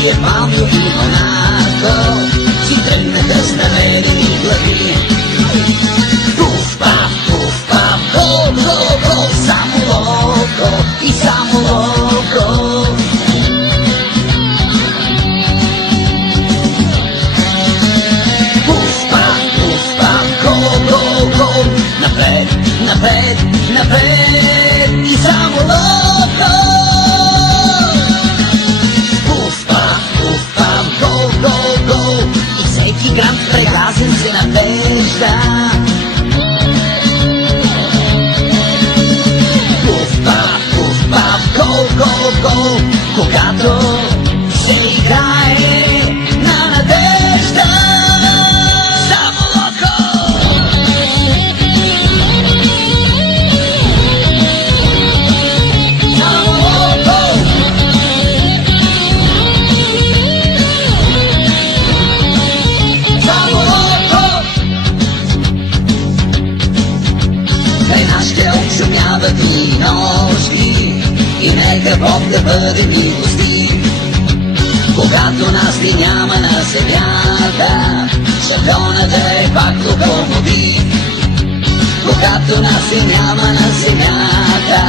Вие, Павел и Монако, си тръгнаха с наведени глави. Пуф, пав, гол, гол, гол, само локо и само локо. Пуф, пав, гол, гол, гол, напред, напред, напред и само локо. Пуф, пав, гол, гол, гол и всеки грам прегазен се навежда. Гол, гол, гол, когато се играе на надежда. Само локо! Само локо! Само локо! Край нашите обшумяват и нощи, и нека Бог да бъде милостив. Когато нас ли няма на земята, шампионът е пак локомотив. Когато нас ли няма на земята,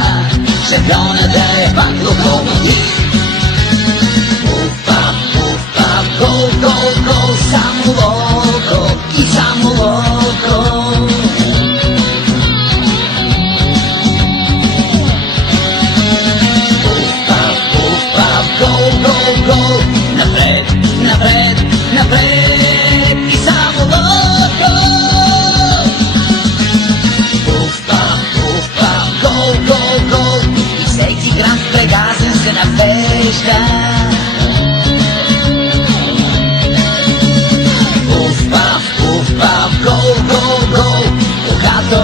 шампионът е пак локомотив. Уф, гол, гол, гол, само локо и само локо. Гол, напред, напред, напред и само локо. Пуф, пав, гол, гол, гол и всеки грам прегазен се навежда. Пуф, пав, гол, гол, гол, когато